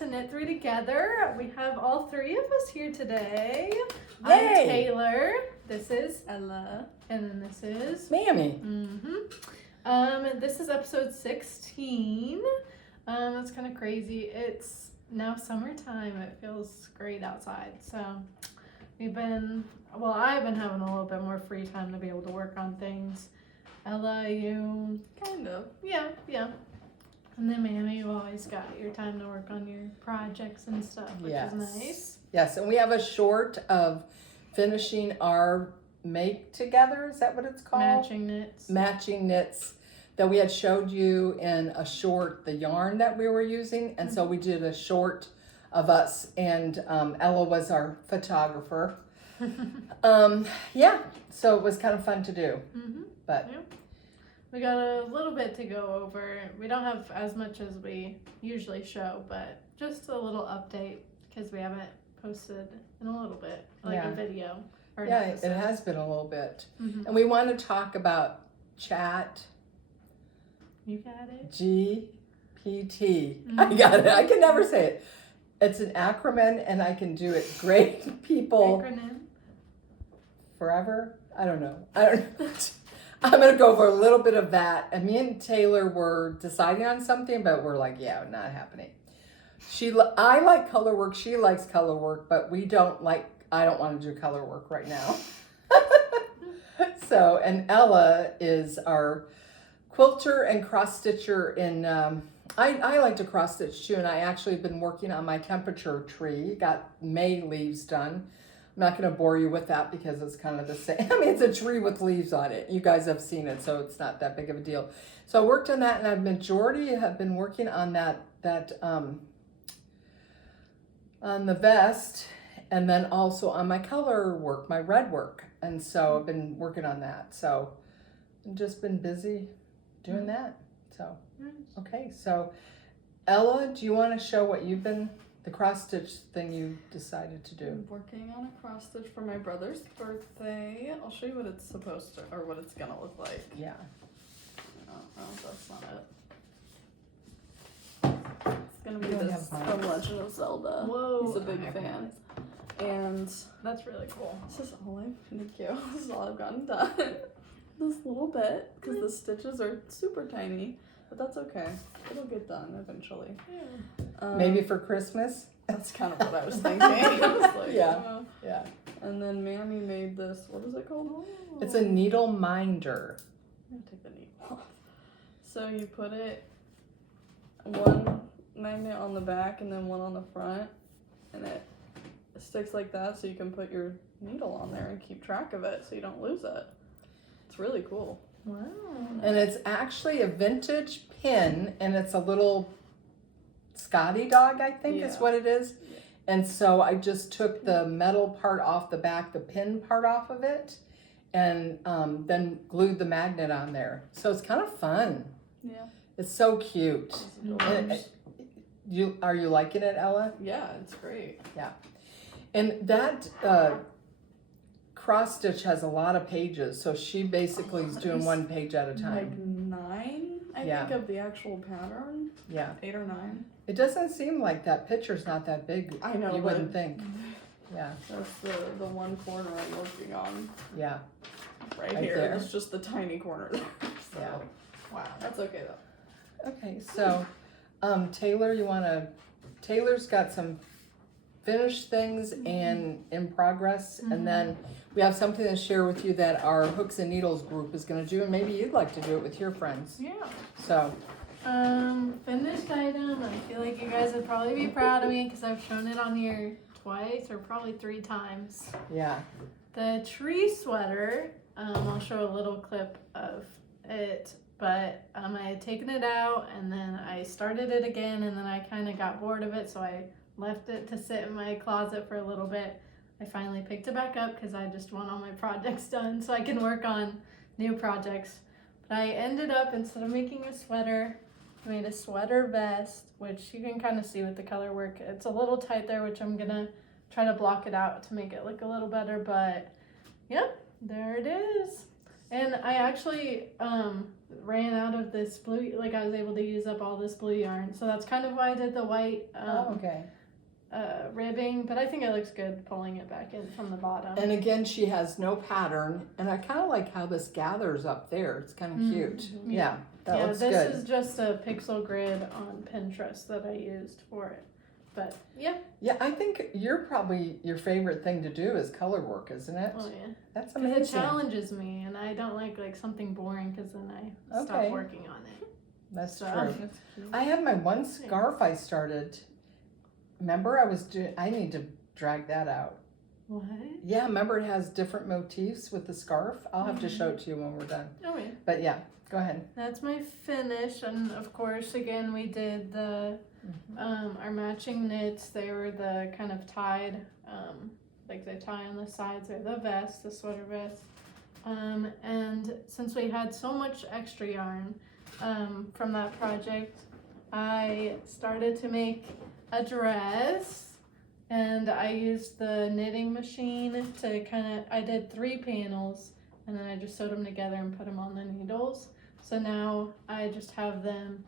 to Knit 3 Together. We have all three of us here today. Yay. I'm Taylor. This is Ella. And then this is Mammy. This is episode 16. It's kind of crazy. It's now summertime. It feels great outside. So I've been having a little bit more free time to be able to work on things. Ella, you? Kind of. Yeah. And then Mammy, you always got your time to work on your projects and stuff, which is nice. Yes, and we have a short of finishing our make together. Is that what it's called? Matching knits that we had showed you in a short, the yarn that we were using. And so we did a short of us, and Ella was our photographer. So it was kind of fun to do. But we got a little bit to go over. We don't have as much as we usually show, but just a little update because we haven't posted in a little bit, a video. Or an episode. It has been a little bit. And we want to talk about chat. You got it? GPT. I got it. I can never say it. It's an acronym, and I can do it great. People. Acronym? Forever? I don't know. I'm going to go over a little bit of that. And me and Taylor were deciding on something, but we're like, not happening. I like color work. She likes color work, but I don't want to do color work right now. And Ella is our quilter and cross stitcher in, I like to cross stitch too. And I actually have been working on my temperature tree, got May leaves done. I'm not going to bore you with that because it's kind of the same. I mean, it's a tree with leaves on it. You guys have seen it, so it's not that big of a deal. So I worked on that, and I majority have been working on that on the vest, and then also on my color work, my red work. And so I've been working on that. So I've just been busy doing that. So, okay. So Ella, do you want to show what you've been, the cross stitch thing you decided to do? I'm working on a cross stitch for my brother's birthday. I'll show you what it's supposed to, or what it's gonna look like. Yeah. Oh, that's not it. It's gonna be this The Legend of Zelda. Whoa. He's a big fan. And that's really cool. This is all This is all I've gotten done. This little bit, because the stitches are super tiny, but that's okay. It'll get done eventually. Yeah. Maybe for Christmas? That's kind of what I was thinking. I was like, yeah. And then Mammy made this, what is it called? It's a needle minder. I'm gonna take the needle off. So you put one magnet on the back and then one on the front, and it sticks like that, so you can put your needle on there and keep track of it so you don't lose it. It's really cool. Wow. And it's actually a vintage pin, and it's a little Scotty dog, I think is what it is. Yeah. And so I just took the metal part off the back, the pin part off of it, and then glued the magnet on there. So it's kind of fun. Yeah. It's so cute. Are you liking it, Ella? Yeah, it's great. Yeah. And that cross stitch has a lot of pages, so she basically is doing one page at a time. Like 9, I think, of the actual pattern. Yeah. 8 or 9. It doesn't seem like that picture's not that big. I know. You wouldn't think. Yeah. That's the one corner I'm working on. Yeah. Right Right here. there. It's just the tiny corner there. So. Yeah. Wow. That's okay though. Okay, so Taylor, Taylor's got some finished things and in progress, and then we have something to share with you that our Hooks and Needles group is going to do, and maybe you'd like to do it with your friends. Yeah. So finished item. I feel like you guys would probably be proud of me because I've shown it on here twice or probably 3 times. Yeah. The tree sweater, I'll show a little clip of it, but I had taken it out and then I started it again, and then I kind of got bored of it, so I left it to sit in my closet for a little bit. I finally picked it back up because I just want all my projects done so I can work on new projects. But I ended up, instead of making a sweater, I made a sweater vest, which you can kind of see with the color work. It's a little tight there, which I'm gonna try to block it out to make it look a little better, but yep, there it is. And I actually ran out of this blue, like I was able to use up all this blue yarn. So that's kind of why I did the white Okay. ribbing, but I think it looks good pulling it back in from the bottom. And again, she has no pattern, and I kind of like how this gathers up there. It's kind of cute. Mhm. Yeah, that yeah, looks this good. is just a pixel grid on Pinterest that I used for it. But yeah, Yeah, I think your favorite thing to do is color work, isn't it? oh yeah, That's 'cause it amazing. challenges me, and I don't like something boring because then I stop Okay. working on it. That's So- true. That's cute. I had my one scarf I started. Remember, I need to drag that out. What? Yeah, remember it has different motifs with the scarf. I'll have to show it to you when we're done. Oh yeah. But yeah, go ahead. That's my finish, and of course, again, we did the our matching knits. They were the kind of tied, like they tie on the sides or the vest, the sweater vest. And since we had so much extra yarn from that project, I started to make a dress, and I used the knitting machine to I did 3 panels, and then I just sewed them together and put them on the needles. So now I just have them,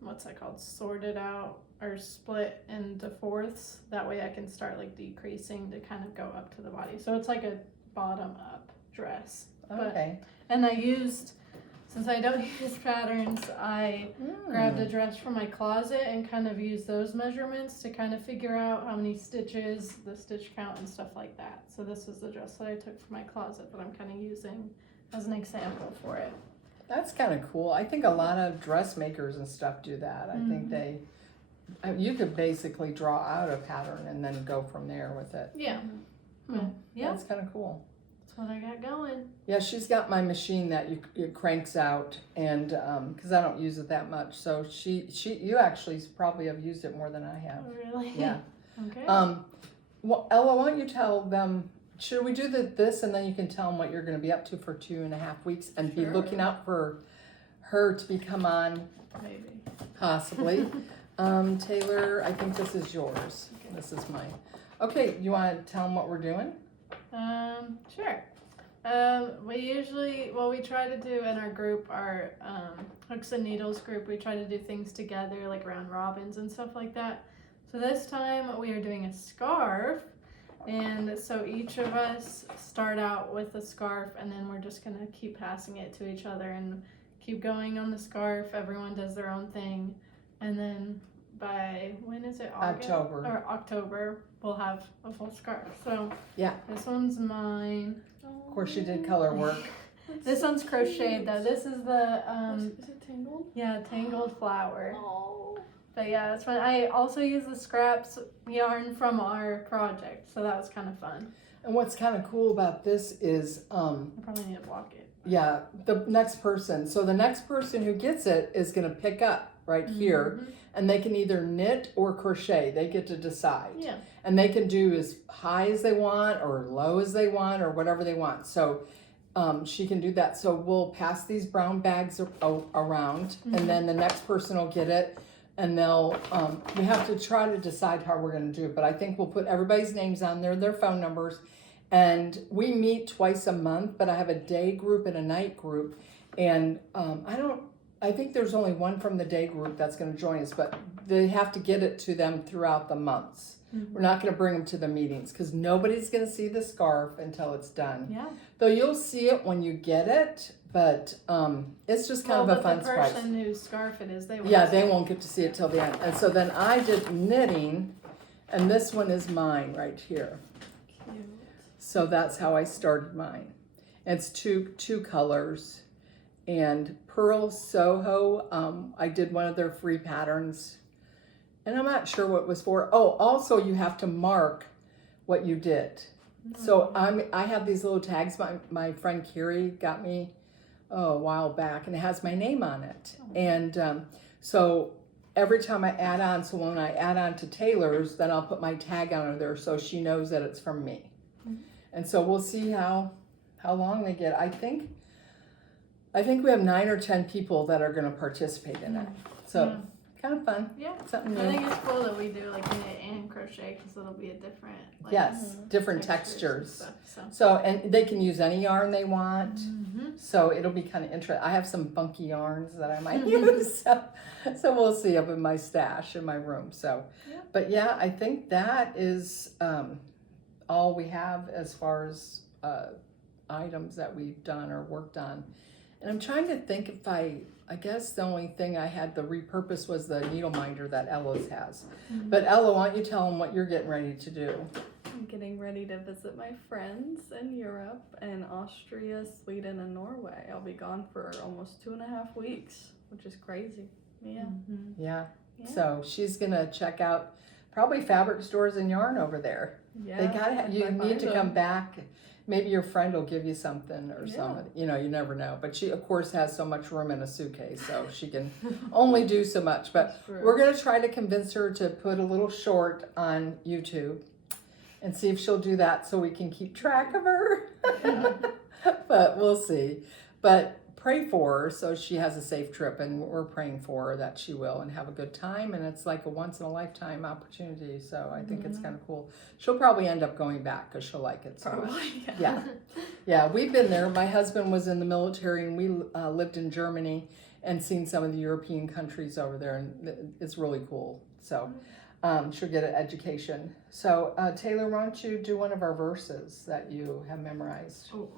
what's that called, sorted out or split into fourths. That way I can start like decreasing to kind of go up to the body. So it's like a bottom up dress. Okay. And I used, since I don't use patterns, I grabbed a Mm. dress from my closet and kind of used those measurements to kind of figure out how many stitches, the stitch count and stuff like that. So this is the dress that I took from my closet that I'm kind of using as an example for it. That's kind of cool. I think a lot of dressmakers and stuff do that. I think you could basically draw out a pattern and then go from there with it. Yeah. Hmm. Yeah, That's kind of cool. that's what I got going. Yeah, she's got my machine that it cranks out, and because I don't use it that much, so you actually probably have used it more than I have. Oh, really? Yeah. Okay. Well, Ella, why don't you tell them? Should we do this, and then you can tell them what you're going to be up to for 2.5 weeks, and be Sure. looking out for her to become on, Maybe. possibly. Taylor, I think this is yours. Okay. This is mine. Okay, you want to tell them what we're doing? Sure. We try to do in our group, our Hooks and Needles group, we try to do things together, like round robins and stuff like that. So this time we are doing a scarf, and so each of us start out with a scarf, and then we're just gonna keep passing it to each other and keep going on the scarf. Everyone does their own thing, and then by, when is it, August? October. Or October, we'll have a full scarf. So Yeah. this one's mine. Of course, you did color work. This one's crocheted though. This is the Is it tangled? tangled flower. Oh. But yeah, it's fun. I also use the scraps yarn from our project, so that was kind of fun. And what's kind of cool about this is, I probably need to block it. yeah, the next person. So the next person who gets it is going to pick up right here, Mhm. and they can either knit or crochet. They get to decide. Yeah. And they can do as high as they want or low as they want or whatever they want. So she can do that. So we'll pass these brown bags around, and then the next person will get it. And they'll, we have to try to decide how we're going to do it. But I think we'll put everybody's names on there, their phone numbers. And we meet twice a month, but I have a day group and a night group. And I think there's only one from the day group that's going to join us, but they have to get it to them throughout the months. Mhm. We're not going to bring them to the meetings because nobody's going to see the scarf until it's done. Yeah. Though you'll see it when you get it, but it's just kind of a fun the surprise. person whose scarf it is, they won't Yeah, see they it. won't get to see it till the end. And so then I did knitting, and this one is mine right here. Cute. So that's how I started mine. It's two colors. And Pearl Soho, I did one of their free patterns. And I'm not sure what it was for. Oh, also you have to mark what you did. So I have these little tags my friend Carrie got me a while back, and it has my name on it. And so every time I add on, so when I add on to Taylor's, then I'll put my tag on there so she knows that it's from me. And so we'll see how long they get. I think we have 9 or 10 people that are going to participate in it. So kind of fun. Yeah. Something I new. think it's cool that we do like knit and crochet because it'll be a different. Like, Yes, different textures and textures. stuff, So, and they can use any yarn they want. Mhm. So it'll be kind of interesting. I have some funky yarns that I might use. So we'll see up in my stash in my room. So, Yeah. but yeah, I think that is all we have as far as items that we've done or worked on. And I'm trying to think if I guess the only thing I had to repurpose was the needle minder that Ella's has. Mhm. But Ella, why don't you tell them what you're getting ready to do? I'm getting ready to visit my friends in Europe and Austria, Sweden, and Norway. I'll be gone for almost 2.5 weeks, which is crazy. Yeah. Mhm. Yeah. Yeah. So she's gonna check out probably fabric stores and yarn over there. Yeah. They gotta. if You I need find to them. come back. Maybe your friend will give you something or Yeah. something. You know, you never know. But she, of course, has so much room in a suitcase, so she can only do so much. But That's true. we're gonna try to convince her to put a little short on YouTube, and see if she'll do that, so we can keep track of her. But we'll see. But pray for her so she has a safe trip, and we're praying for her that she will and have a good time. And it's like a once in a lifetime opportunity, so I think it's kind of cool. She'll probably end up going back because she'll like it so much. Probably. Yeah. Yeah, we've been there. My husband was in the military, and we lived in Germany and seen some of the European countries over there, and it's really cool. So she'll get an education. So Taylor, why don't you do one of our verses that you have memorized? Ooh.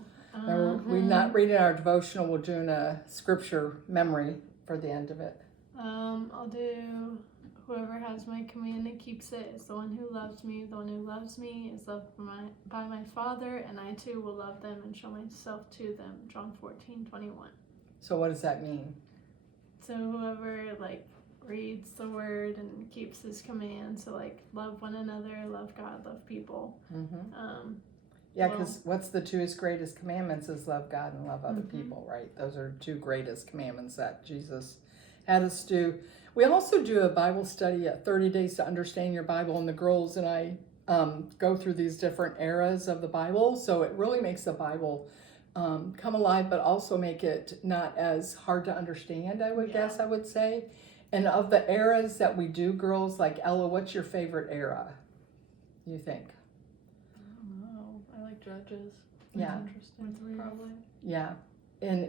We're not reading our devotional. We're doing a scripture memory for the end of it. I'll do. Whoever has my command and keeps it is the one who loves me. The one who loves me is loved by my Father, and I too will love them and show myself to them. John 14:21. So what does that mean? So whoever like reads the word and keeps his command, so like love one another, love God, love people. Mm-hmm. Yeah, Well- because what's the 2 greatest commandments is love God and love other Mhm. people, right? Those are 2 greatest commandments that Jesus had us do. We also do a Bible study at 30 Days to Understand Your Bible, and the girls and I go through these different eras of the Bible, so it really makes the Bible come alive, but also make it not as hard to understand, I would Yeah. guess I would say. And of the eras that we do, girls, like Ella, what's your favorite era, you think? I don't know. I like Judges. Yeah. That's interesting. Probably. Yeah. And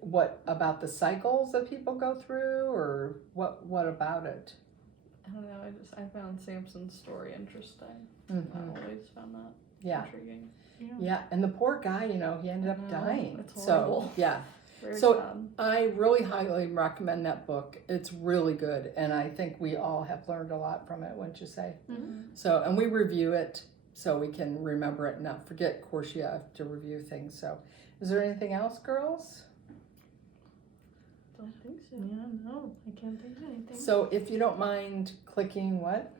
what about the cycles that people go through, or what about it? I don't know. I found Samson's story interesting. Mm-hmm. I always found that Yeah. intriguing. Yeah. And the poor guy, he ended up I know, dying. it's So, horrible. yeah. Very So- sad. I really highly recommend that book. It's really good. And I think we all have learned a lot from it, wouldn't you say? Mm-hmm. So, and we review it so we can remember it and not forget. Of course, you have to review things. So, is there anything else, girls? Don't think so. Yeah, no, I can't think of anything. So, if you don't mind clicking what?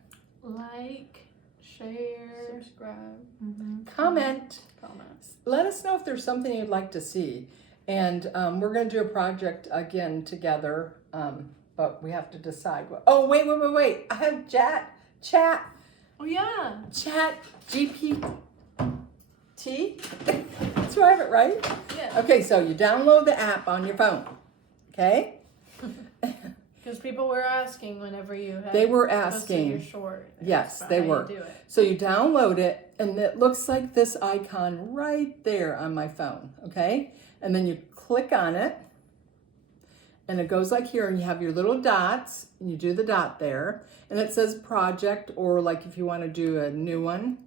Like, share, Subscribe, Comment. comment. Let us know if there's something you'd like to see. And we're going to do a project again together, but we have to decide. Oh, wait. I have chat Oh yeah. GPT. That's right, right? Yeah. Okay, so you download the app on your phone. Okay? Because people were asking whenever you had They were posted your asking. short. Yes, about they how you were. do it. So you download it, and it looks like this icon right there on my phone, okay? And then you click on it, and it goes like here, and you have your little dots, and you do the dot there, and it says project, or like if you want to do a new one.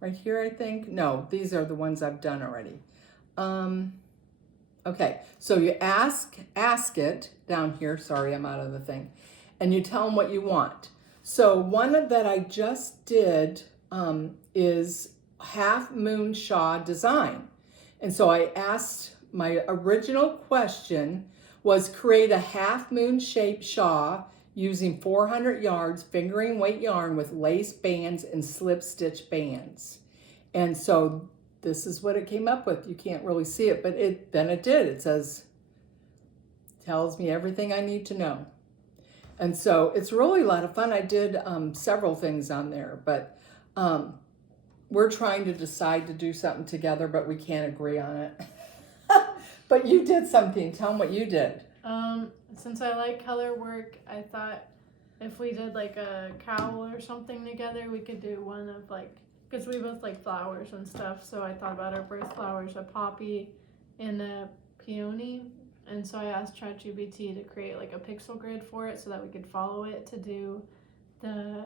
Right here, I think. No, these are the ones I've done already. Okay, so you ask it down here. Sorry, I'm out of the thing. And you tell them what you want. So one that I just did is Half Moon Shaw design. And so I asked, my original question was create a half moon shaped shawl using 400 yards fingering weight yarn with lace bands and slip stitch bands. And so this is what it came up with. You can't really see it, but then it did. It says, tells me everything I need to know. And so it's really a lot of fun. I did several things on there, but we're trying to decide to do something together, but we can't agree on it. But you did something. Tell them what you did. Since I like color work, I thought if we did like a cowl or something together, we could do one of like, because we both like flowers and stuff. So I thought about our birth flowers, a poppy and a peony. And so I asked ChatGPT to create like a pixel grid for it so that we could follow it to do the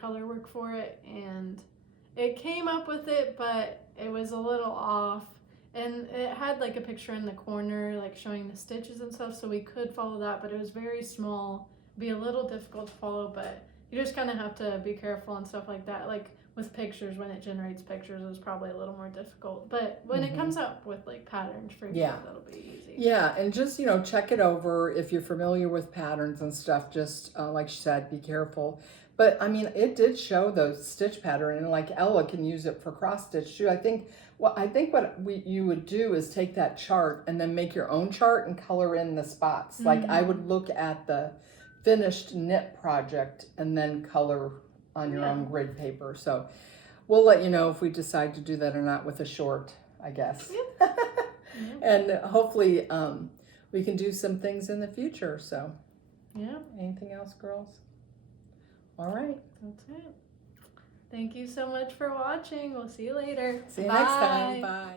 color work for it. And it came up with it, but it was a little off. And it had like a picture in the corner, like showing the stitches and stuff, so we could follow that, but it was very small. Be a little difficult to follow, but you just kind of have to be careful and stuff like that. Like with pictures, when it generates pictures, it's probably a little more difficult. But when it comes up with like patterns for you, that'll be easy. Yeah, and just, you know, check it over. If you're familiar with patterns and stuff, just like she said, be careful. But I mean, it did show the stitch pattern, and like Ella can use it for cross stitch too. I think what you would do is take that chart and then make your own chart and color in the spots. Like I would look at the finished knit project and then color on your own grid paper. So we'll let you know if we decide to do that or not with a short, I guess. And hopefully we can do some things in the future. So anything else, girls? All right. That's it. Thank you so much for watching. We'll see you later. See you next time. Bye.